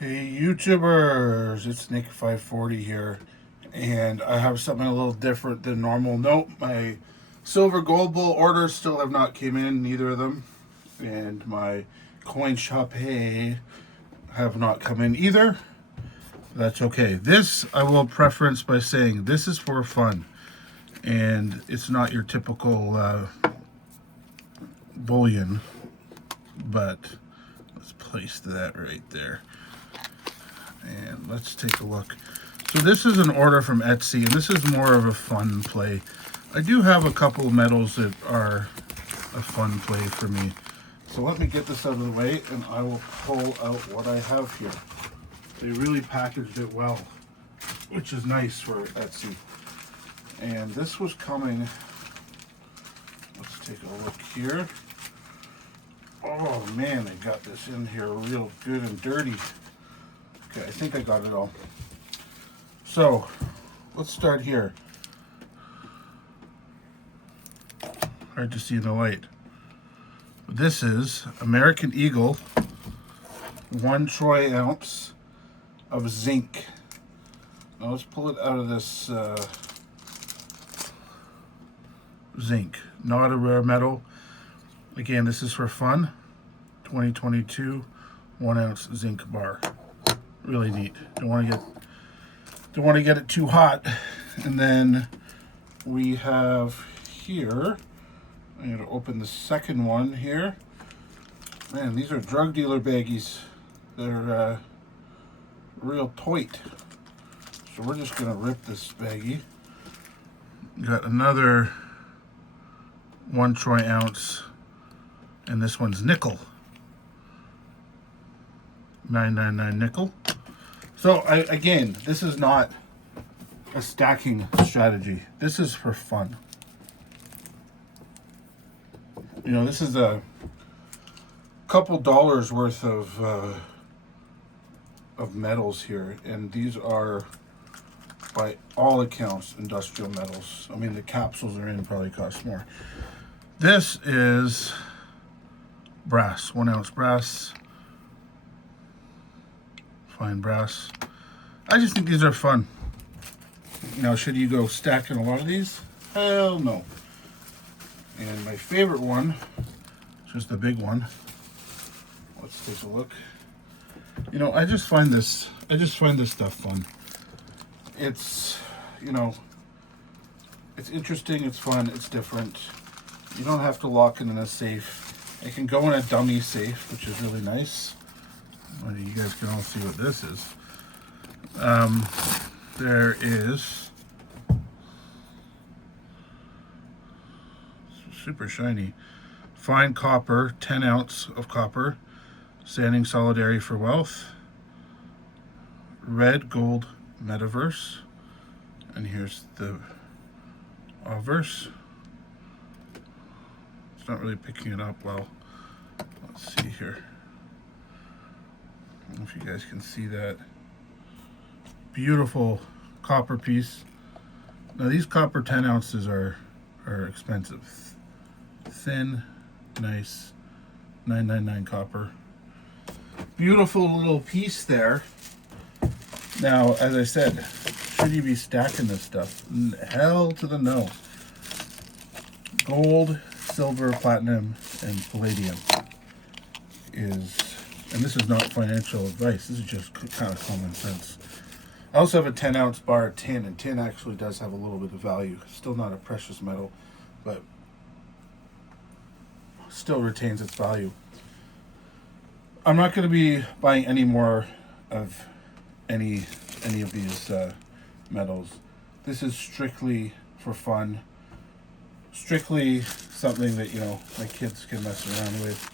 Hey YouTubers, it's Nick540 here, and I have something a little different than normal. Nope, my silver gold bull orders still have not came in, neither of them, and my coin shop have not come in either. That's okay. This I will preference by saying this is for fun, and it's not your typical bullion, but let's place that right there. And let's take a look. So this is an order from Etsy, and this is more of a fun play. I do have a couple of medals that are a fun play for me. So let me get this out of the way, and I will pull out what I have here. They really packaged it well, which is nice for Etsy. And this was coming, let's take a look here. Oh man, they got this in here real good and dirty. Okay, I think I got it all. So, let's start here. Hard to see in the light. This is American Eagle, 1 troy ounce of zinc. Now let's pull it out of this zinc. Not a rare metal. Again, this is for fun. 2022, 1 ounce zinc bar. Really neat. Don't want to get it too hot. And then we have here, I'm going to open the second one here. Man, these are drug dealer baggies. They're real tight. So we're just going to rip this baggie. Got another 1 troy ounce, and this one's nickel. 999 nickel. So again, this is not a stacking strategy. This is for fun. You know, this is a couple dollars worth of metals here, and these are, by all accounts, industrial metals. I mean, the capsules are in probably cost more. This is brass, 1 ounce brass. Fine brass. I just think these are fun. You know, should you go stacking a lot of these? Hell no. And my favorite one, just the big one. Let's take a look. You know, I just find this stuff fun. It's, you know, it's interesting, it's fun, it's different. You don't have to lock it in a safe. It can go in a dummy safe, which is really nice. Well, you guys can all see what this is. There is super shiny fine copper, 10 ounce of copper, sanding solidary for wealth, red gold metaverse, and here's the obverse. It's not really picking it up well. Let's see here. I don't know if you guys can see that. Beautiful copper piece. Now these copper 10 ounces are expensive. Thin, nice, 999 copper. Beautiful little piece there. Now, as I said, should you be stacking this stuff? Hell to the no. Gold, silver, platinum, and palladium is, and this is not financial advice, this is just kind of common sense. I also have a 10 ounce bar of tin, and tin actually does have a little bit of value. Still not a precious metal, but still retains its value. I'm not going to be buying any more of any of these metals. This is strictly for fun. Strictly something that, you know, my kids can mess around with.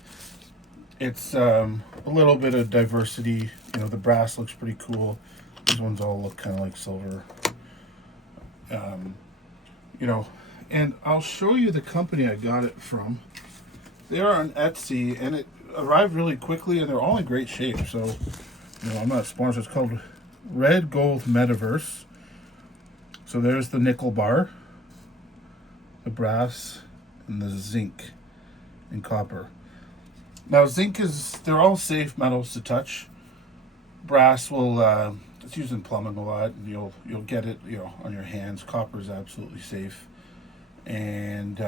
It's a little bit of diversity. You know, the brass looks pretty cool. These ones all look kind of like silver. You know, and I'll show you the company I got it from. They're on Etsy, and it arrived really quickly, and they're all in great shape. So, you know, I'm not sponsored. It's called Red Gold Metaverse. So there's the nickel bar, the brass, and the zinc and copper. Now, zinc they're all safe metals to touch. Brass will it's used in plumbing a lot, and you'll get it, on your hands. Copper is absolutely safe, and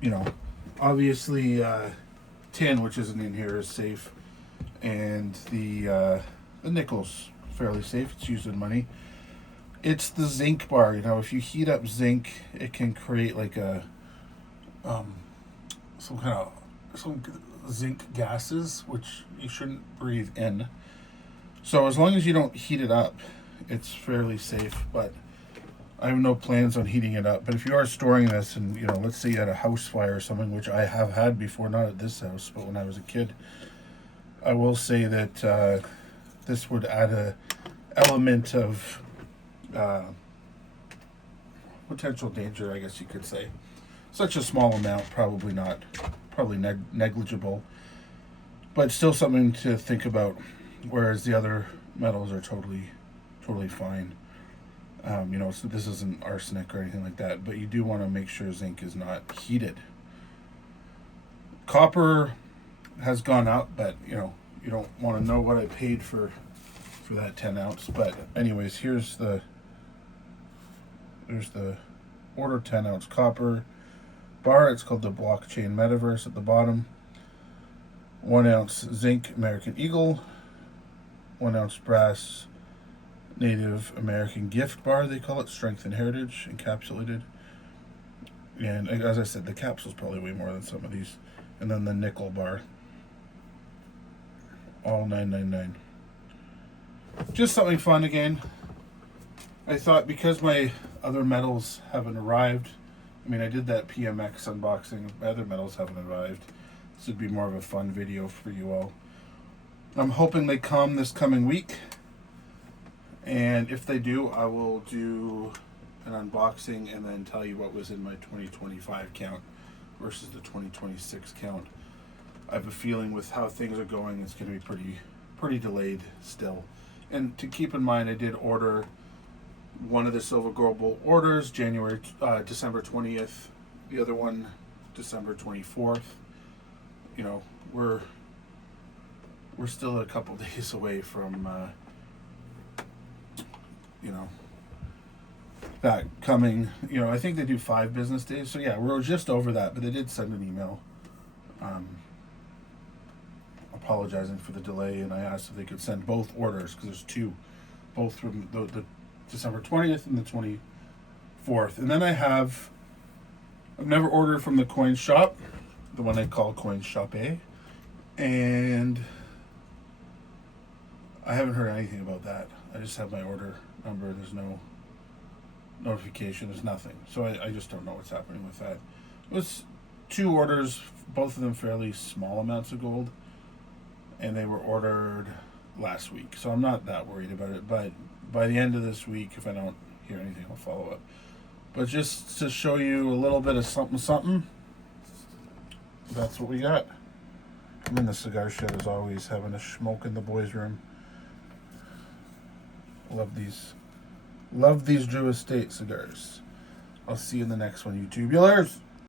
you know, obviously tin, which isn't in here, is safe, and the nickel's fairly safe. It's used in money. It's the zinc bar. If you heat up zinc, it can create like a um, some kind of some zinc gases, which you shouldn't breathe in. So as long as you don't heat it up, it's fairly safe. But I have no plans on heating it up. But if you are storing this, and let's say you had a house fire or something, which I have had before, not at this house, but when I was a kid, I will say that this would add a element of potential danger, I guess you could say. Such a small amount, probably not, probably negligible, but still something to think about. Whereas the other metals are totally fine. So this isn't arsenic or anything like that, but you do want to make sure zinc is not heated. Copper has gone up, but you don't want to know what I paid for that 10 ounce. But anyways, there's the order 10 ounce copper bar. It's called the Blockchain Metaverse at the bottom. 1 ounce zinc American Eagle. 1 ounce brass Native American Gift bar, they call it, Strength and Heritage, encapsulated. And as I said, the capsule's probably way more than some of these. And then the nickel bar, all $9.99. Just something fun again. I thought because my other metals haven't arrived, I did that PMX unboxing, my other metals haven't arrived. This would be more of a fun video for you all. I'm hoping they come this coming week. And if they do, I will do an unboxing and then tell you what was in my 2025 count versus the 2026 count. I have a feeling with how things are going, it's going to be pretty delayed still. And to keep in mind, I did order one of the Silver Global orders December 20th. The other one, December 24th. We're still a couple days away from that coming. I think they do 5 business days, so yeah, we're just over that. But they did send an email apologizing for the delay, and I asked if they could send both orders, because there's 2, both from the December 20th and the 24th. And then I've never ordered from the Coin Shop, the one I call Coin Shop A, and I haven't heard anything about that. I just have my order number. There's no notification. There's nothing. So I just don't know what's happening with that. It was 2 orders, both of them fairly small amounts of gold, and they were ordered last week. So I'm not that worried about it. But by the end of this week, if I don't hear anything, I'll follow up. But just to show you a little bit of something, that's what we got. I'm in the cigar shed as always, having a smoke in the boys' room. Love these Drew Estate cigars. I'll see you in the next one, YouTubulars.